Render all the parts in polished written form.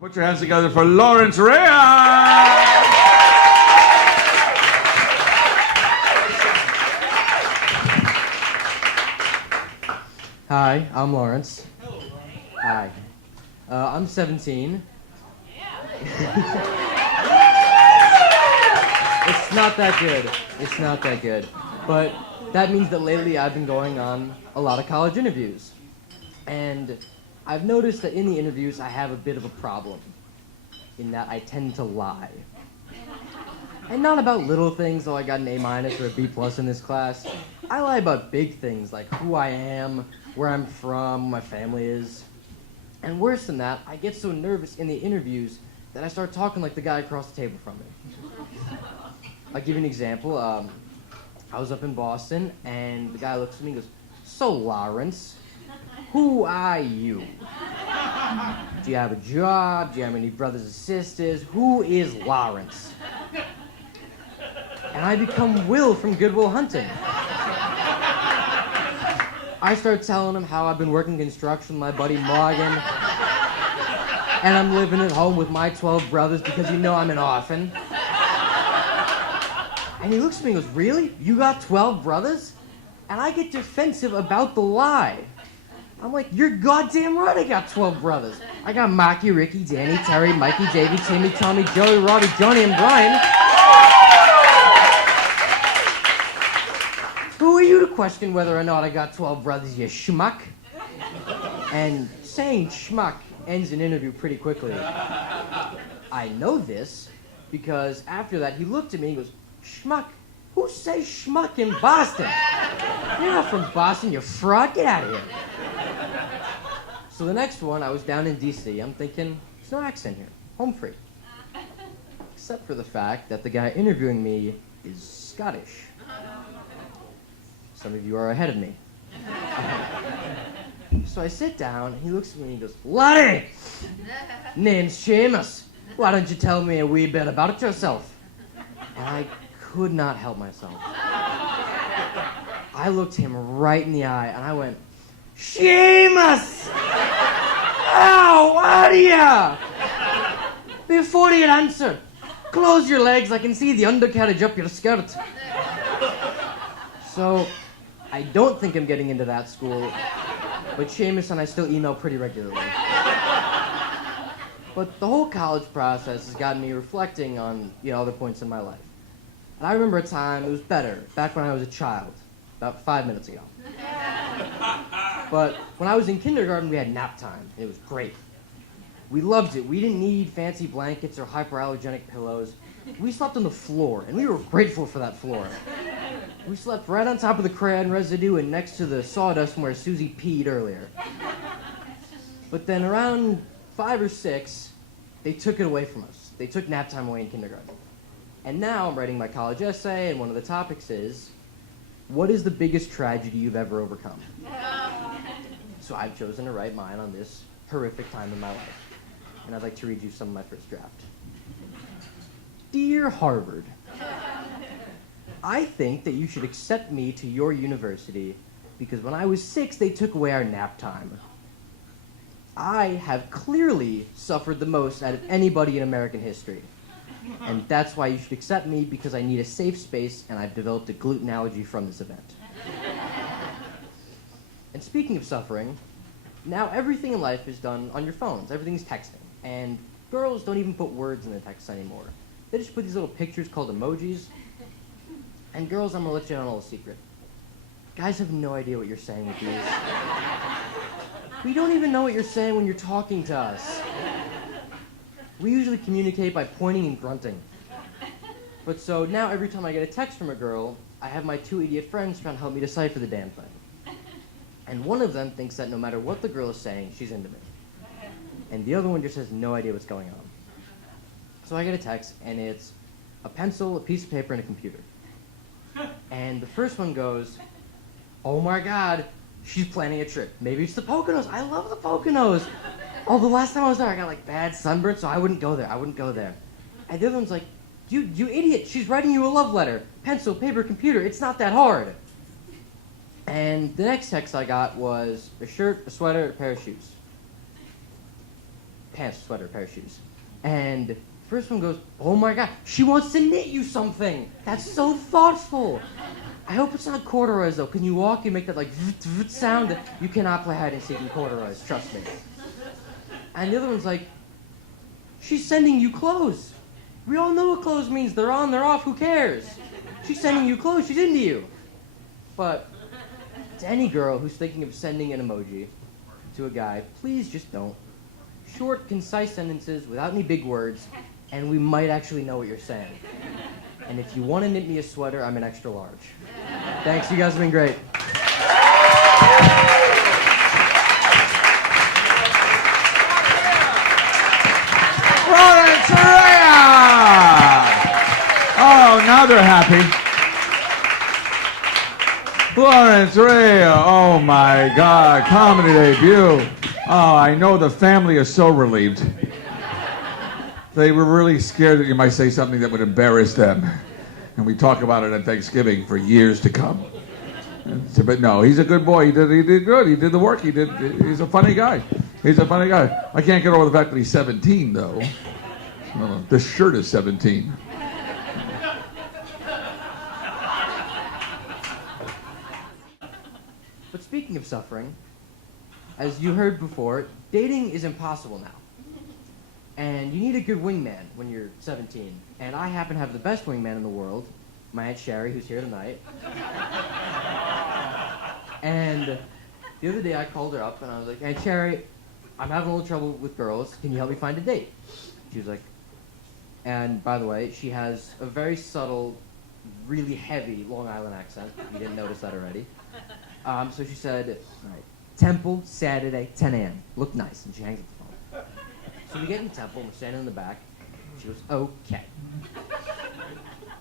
Put your hands together for Lawrence Rea! Hi, I'm Lawrence. Hello, Lawrence. Hi. I'm 17. It's not that good. It's not that good. But that means that lately I've been going on a lot of college interviews. And I've noticed that in the interviews I have a bit of a problem. In that I tend to lie. And not about little things, though I got an A- or a B+ in this class. I lie about big things like who I am, where I'm from, who my family is. And worse than that, I get so nervous in the interviews that I start talking like the guy across the table from me. I'll give you an example. I was up in Boston, and the guy looks at me and goes, "So, Lawrence, who are you? Do you have a job? Do you have any brothers and sisters? Who is Lawrence?" And I become Will from Good Will Hunting. I start telling him how I've been working construction with my buddy Morgan, and I'm living at home with my 12 brothers because you know I'm an orphan. And he looks at me and goes, "Really? You got 12 brothers?" And I get defensive about the lie. I'm like, "You're goddamn right I got 12 brothers. I got Marky, Ricky, Danny, Terry, Mikey, Davey, Timmy, Tommy, Joey, Robbie, Johnny, and Brian. Who are you to question whether or not I got 12 brothers, you schmuck?" And saying schmuck ends an interview pretty quickly. I know this because after that he looked at me and goes, "Schmuck? Who says schmuck in Boston? You're not from Boston, you fraud. Get out of here." So the next one, I was down in D.C. I'm thinking, there's no accent here. Home free. Except for the fact that the guy interviewing me is Scottish. Some of you are ahead of me. So I sit down, and he looks at me and he goes, "Laddie, name's Seamus. Why don't you tell me a wee bit about yourself?" And I could not help myself. I looked him right in the eye, and I went, "Seamus! How are ya?" Before he had answered, "Close your legs, I can see the undercarriage up your skirt." So, I don't think I'm getting into that school, but Seamus and I still email pretty regularly. But the whole college process has gotten me reflecting on, other points in my life. And I remember a time it was better, back when I was a child, about 5 minutes ago. But when I was in kindergarten, we had nap time. It was great. We loved it. We didn't need fancy blankets or hypoallergenic pillows. We slept on the floor, and we were grateful for that floor. We slept right on top of the crayon residue and next to the sawdust from where Susie peed earlier. But then around 5 or 6, they took it away from us. They took nap time away in kindergarten. And now I'm writing my college essay, and one of the topics is, what is the biggest tragedy you've ever overcome? So I've chosen to write mine on this horrific time in my life. And I'd like to read you some of my first draft. Dear Harvard, I think that you should accept me to your university because when I was 6, they took away our nap time. I have clearly suffered the most out of anybody in American history. And that's why you should accept me because I need a safe space and I've developed a gluten allergy from this event. And speaking of suffering, now everything in life is done on your phones. Everything's texting. And girls don't even put words in their texts anymore. They just put these little pictures called emojis. And girls, I'm going to let you in on a little secret. Guys have no idea what you're saying with these. We don't even know what you're saying when you're talking to us. We usually communicate by pointing and grunting. But so now every time I get a text from a girl, I have my 2 idiot friends trying to help me decipher the damn thing. And one of them thinks that no matter what the girl is saying, she's into me. And the other one just has no idea what's going on. So I get a text, and it's a pencil, a piece of paper, and a computer. And the first one goes, "Oh my God, she's planning a trip. Maybe it's the Poconos. I love the Poconos. Oh, the last time I was there, I got bad sunburn, so I wouldn't go there. And the other one's like, "Dude, you idiot. She's writing you a love letter. Pencil, paper, computer. It's not that hard." And the next text I got was a shirt, a sweater, a pair of shoes. pants, sweater, pair of shoes. And first one goes, oh my God, she wants to knit you something. That's so thoughtful. I hope it's not corduroys though. Can you walk and make that like sound? You cannot play hide and seek in corduroys, trust me. And the other one's like, she's sending you clothes. We all know what clothes means. They're on, they're off, who cares? She's sending you clothes, she's into you. But to any girl who's thinking of sending an emoji to a guy, please just don't. Short, concise sentences without any big words, and we might actually know what you're saying. And if you want to knit me a sweater, I'm an extra large. Thanks, you guys have been great. Lawrence Rea! Oh, now they're happy. Lawrence Rea, oh my God, comedy debut. Oh, I know the family is so relieved. They were really scared that you might say something that would embarrass them. And we talk about it at Thanksgiving for years to come. But no, he's a good boy. He did good. He did the work. He's a funny guy. He's a funny guy. I can't get over the fact that he's 17, though. This shirt is 17. But speaking of suffering, as you heard before, dating is impossible now. And you need a good wingman when you're 17. And I happen to have the best wingman in the world, my Aunt Sherry, who's here tonight. And the other day I called her up and I was like, Aunt Sherry, I'm having a little trouble with girls. Can you help me find a date? She was like, and by the way, she has a very subtle, really heavy Long Island accent. You didn't notice that already. So she said, all right, Temple, Saturday, 10 a.m. Look nice. And she hangs up the phone. So we get in Temple, and we're standing in the back. She goes, okay.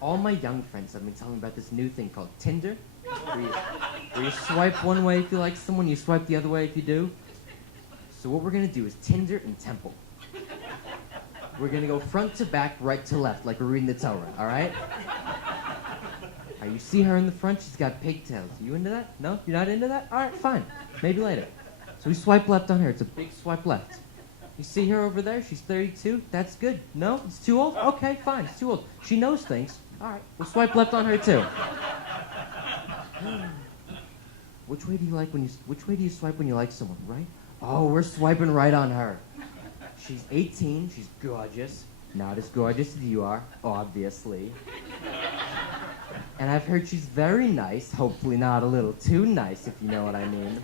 All my young friends have been telling me about this new thing called Tinder, where you swipe one way if you like someone, you swipe the other way if you do. So what we're going to do is Tinder and Temple. We're going to go front to back, right to left, like we're reading the Torah, all right? You see her in the front, she's got pigtails. You into that? No? You're not into that? All right, fine. Maybe later. So we swipe left on her. It's a big swipe left. You see her over there? She's 32. That's good. No? It's too old? Okay, fine. It's too old. She knows things. All right. We'll swipe left on her, too. Which way do you swipe when you like someone, right? Oh, we're swiping right on her. She's 18. She's gorgeous. Not as gorgeous as you are, obviously. And I've heard she's very nice, hopefully not a little too nice, if you know what I mean.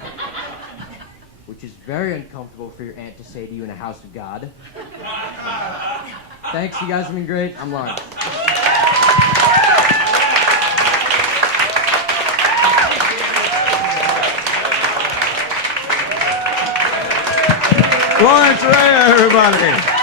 Which is very uncomfortable for your aunt to say to you in a house of God. Thanks, you guys have been great. I'm Lawrence. Lawrence Rea, everybody.